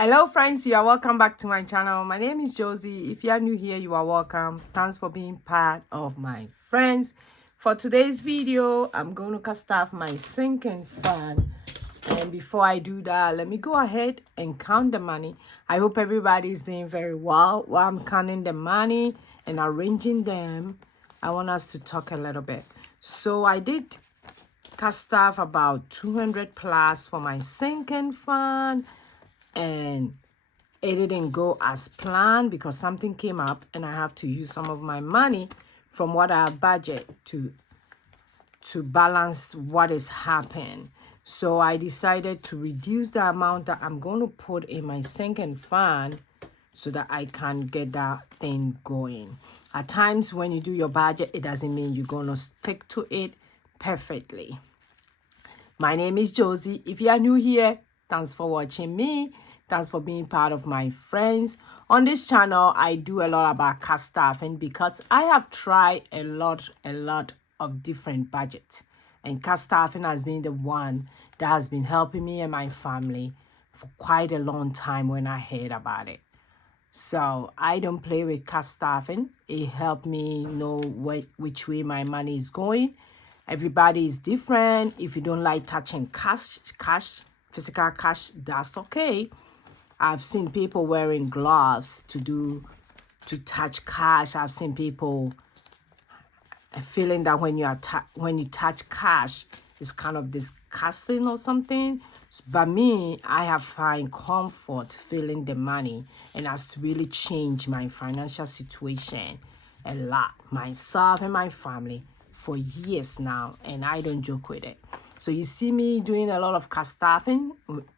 Hello friends, you are welcome back to my channel. My name is Josy. If you are new here, you are welcome. Thanks for being part of my friends. For today's video, I'm going to cast off my sinking fund. And before I do that, let me go ahead and count the money. I hope everybody is doing very well. While I'm counting the money and arranging them, I want us to talk a little bit. So I did cast off about 200 plus for my sinking fund, and it didn't go as planned because something came up and I have to use some of my money from what I budget to balance what is happening. So I decided to reduce the amount that I'm going to put in my sinking fund so that I can get that thing going. At times when you do your budget, it doesn't mean you're going to stick to it perfectly. My name is Josy. If you are new here, thanks for watching me. Thanks for being part of my friends. On this channel, I do a lot about car staffing because I have tried a lot of different budgets. And car staffing has been the one that has been helping me and my family for quite a long time when I heard about it. So I don't play with car staffing. It helped me know which way my money is going. Everybody is different. If you don't like touching cash, physical cash, that's okay. I've seen people wearing gloves to touch cash. I've seen people feeling that when you touch cash, it's kind of disgusting or something. But me, I have find comfort feeling the money, and has really changed my financial situation a lot. Myself and my family for years now, and I don't joke with it. So you see me doing a lot of cash staffing.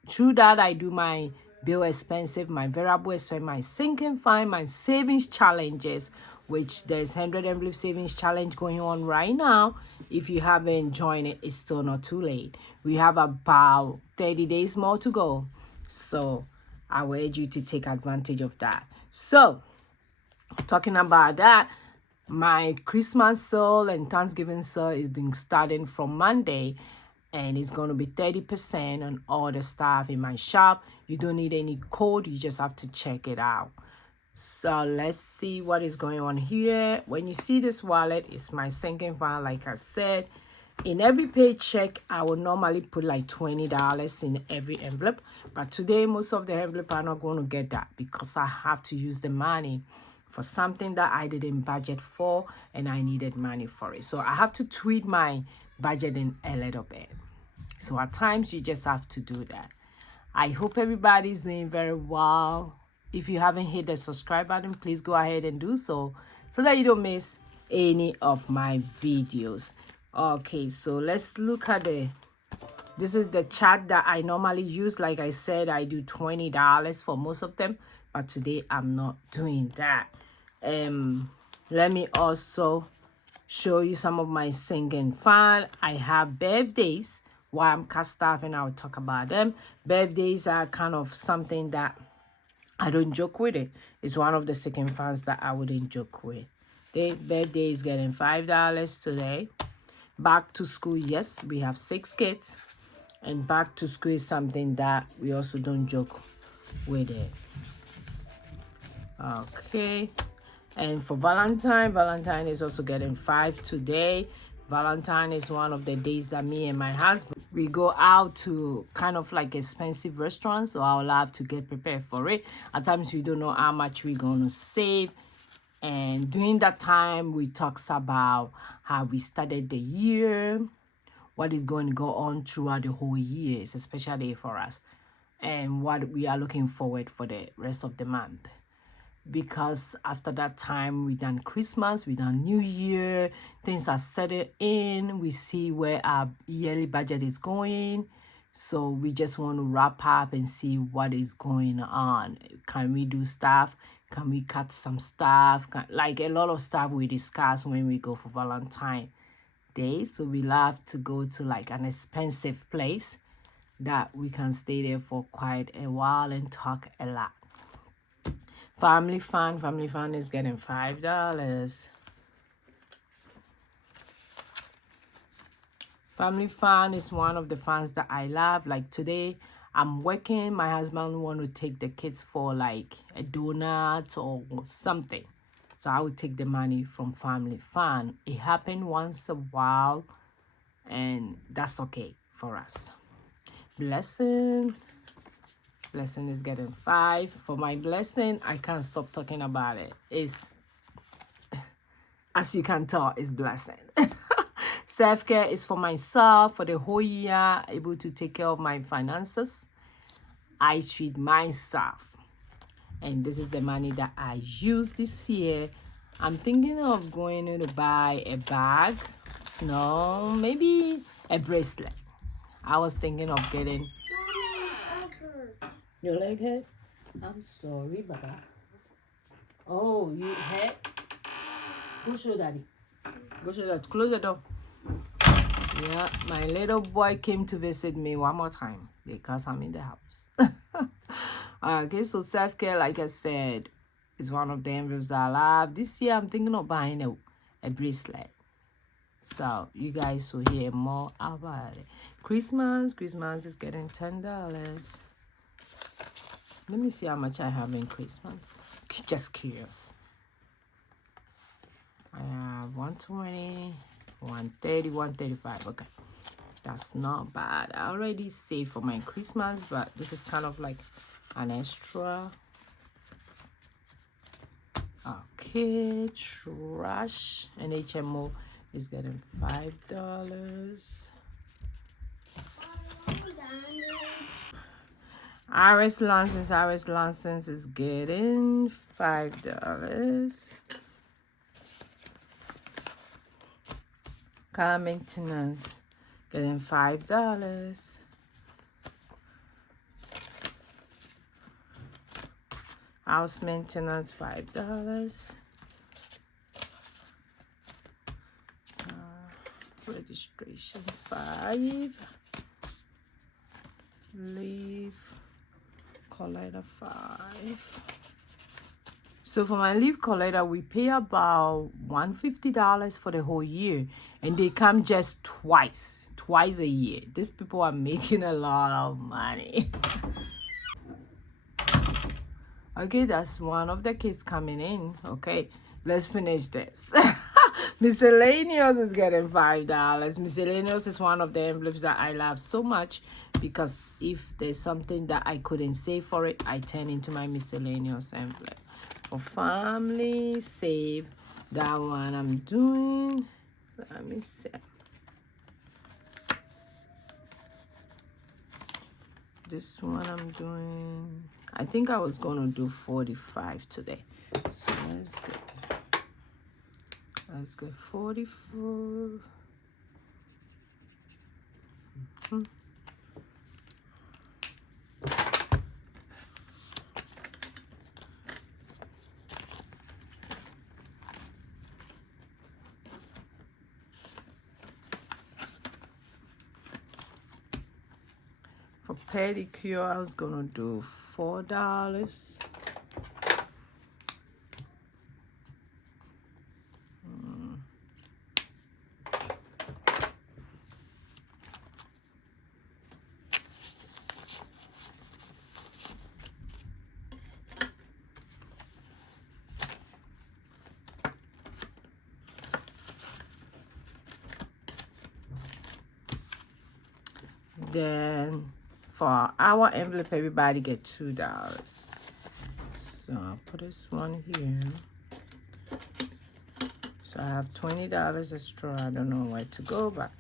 Through that, I do my bill expensive, my variable expense, my sinking fund, my savings challenges, which there's 100 envelope savings challenge going on right now. If you haven't joined it, it's still not too late. We have about 30 days more to go. So I will urge you to take advantage of that. So talking about that, my Christmas sale and Thanksgiving sale is being starting from Monday, and it's going to be 30% on all the stuff in my shop. You don't need any code, you just have to check it out. So let's see what is going on here. When you see this wallet, it's my sinking fund. Like I said, in every paycheck, I will normally put like $20 in every envelope. But today, most of the envelope are not going to get that because I have to use the money for something that I didn't budget for, and I needed money for it. So I have to tweak my budgeting a little bit. So at times, you just have to do that. I hope everybody's doing very well. If you haven't hit the subscribe button, please go ahead and do so that you don't miss any of my videos. Okay, so let's look at this is the chart that I normally use. Like I said, I do $20 for most of them, but today I'm not doing that. Let me also show you some of my sinking fund. I have birthdays. While I'm cast staffing, I'll talk about them. Birthdays are kind of something that I don't joke with it. It's one of the sinking funds that I wouldn't joke with. The birthday is getting $5 today. Back to school, yes, we have 6 kids. And back to school is something that we also don't joke with it. Okay. And for Valentine is also getting 5 today. Valentine is one of the days that me and my husband, we go out to kind of like expensive restaurants. So I'll have to get prepared for it. At times we don't know how much we're going to save. And during that time, we talks about how we started the year, what is going to go on throughout the whole year, especially for us, and what we are looking forward for the rest of the month. Because after that time, we done Christmas, we done New Year, things are settled in, we see where our yearly budget is going. So we just want to wrap up and see what is going on. Can we do stuff? Can we cut some stuff? Like a lot of stuff we discuss when we go for Valentine Day. So we love to go to like an expensive place that we can stay there for quite a while and talk a lot. Family fun is getting $5. Family fun is one of the funds that I love. Like today, I'm working, my husband want to take the kids for like a donut or something. So I would take the money from family fund. It happened once a while, and that's okay for us. Blessing. Blessing is getting 5. For my blessing, I can't stop talking about it. It's, as you can tell, it's blessing. Self-care is for myself for the whole year, able to take care of my finances. I treat myself. And this is the money that I use this year. I'm thinking of going to buy a bag. No, maybe a bracelet. I was thinking of getting... Your leg hurt? I'm sorry, Baba. Oh, you hurt? Go show daddy. Go show daddy. Close the door. Yeah, my little boy came to visit me one more time because I'm in the house. Okay, so self-care, like I said, is one of the envelopes I love. This year, I'm thinking of buying a bracelet. So you guys will hear more about it. Christmas is getting $10. Let me see how much I have in Christmas. Just curious. I have 120, 130, 135. Okay, that's not bad. I already saved for my Christmas, but this is kind of like an extra. Okay, trash and HMO is getting $5. Iris license is getting $5. Car maintenance getting $5. House maintenance $5. Registration 5. Leave collector 5. So for my leave collector, we pay about $150 for the whole year, and they come just twice a year. These people are making a lot of money. Okay, that's one of the kids coming in. Okay, let's finish this. Miscellaneous is getting $5. Miscellaneous is one of the envelopes that I love so much because if there's something that I couldn't save for it, I turn into my miscellaneous envelope. For family, save. That one I'm doing. Let me see. This one I'm doing. I think I was going to do 45 today. So let's go 44. For pedicure, I was going to do $4. Then for our envelope, everybody get $2. So I'll put this one here. So I have $20 extra. I don't know where to go, but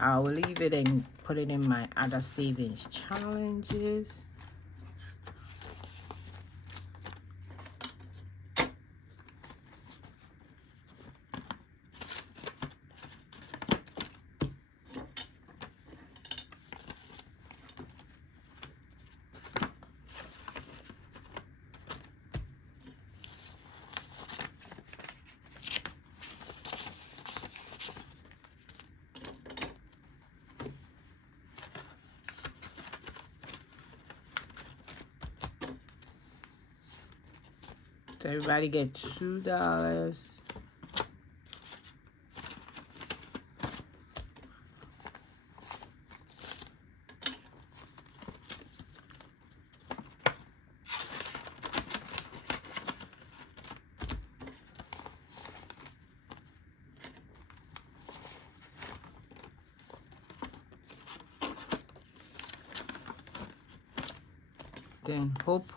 I will leave it and put it in my other savings challenges. So everybody get $2. then hope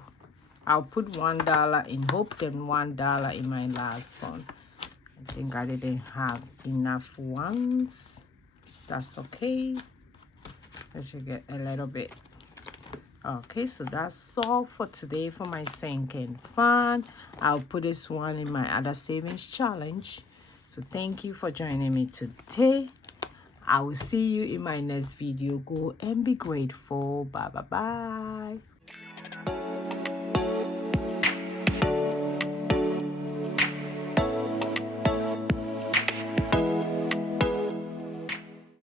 I'll put $1 in hope, then $1 in my last one. I think I didn't have enough ones. That's okay. I should get a little bit. Okay, so that's all for today for my sinking fund. I'll put this one in my other savings challenge. So thank you for joining me today. I will see you in my next video. Go and be grateful. Bye bye bye.